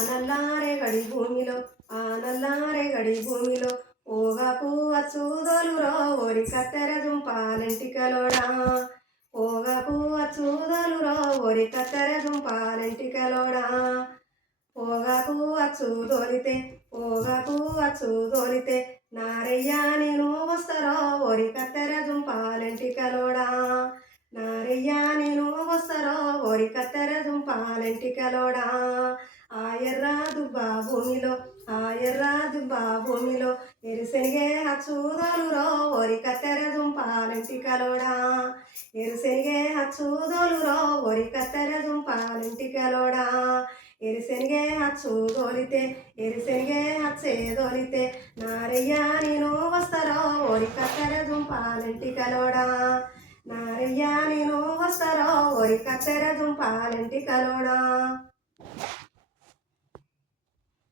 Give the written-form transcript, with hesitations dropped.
నల్లారేగడి భూమిలో నల్లారేగడి భూమిలో పోగాకు అచ్చుదలురో ఓరి కత్తెర దుంపాలెంటికలోడా పోగాకు అచ్చుదలురో ఓరి కత్తెర దుంపాలెంటికలోడా పోగాకు అచ్చు దోలితే నారయ్య నేను వస్తారో ఓరి కత్తెర దుంపాలెంటికలోడా నారయ్య నేను వస్తారో ఓరి కత్తెర దుంపాలెంటికలోడా ఆ ఎర్ర దుబ్బా భూమిలో ఎరుసెనిగే అచ్చుదోలురో ఓరి కత్తెర దుంపాలెంటికలోడా ఎరుసెనిగే అచ్చుదోలురో ఓరి కత్తెర దుంపాలెంటికలోడా ఎరుసెనిగే అచ్చే దోలితే నారయ్య నేను వస్తారో ఓరి కత్తెర దుంపాలెంటికలోడా నారయ్య నేను వస్తారో ఓరి కత్తెర దుంపాలెంటికలోడా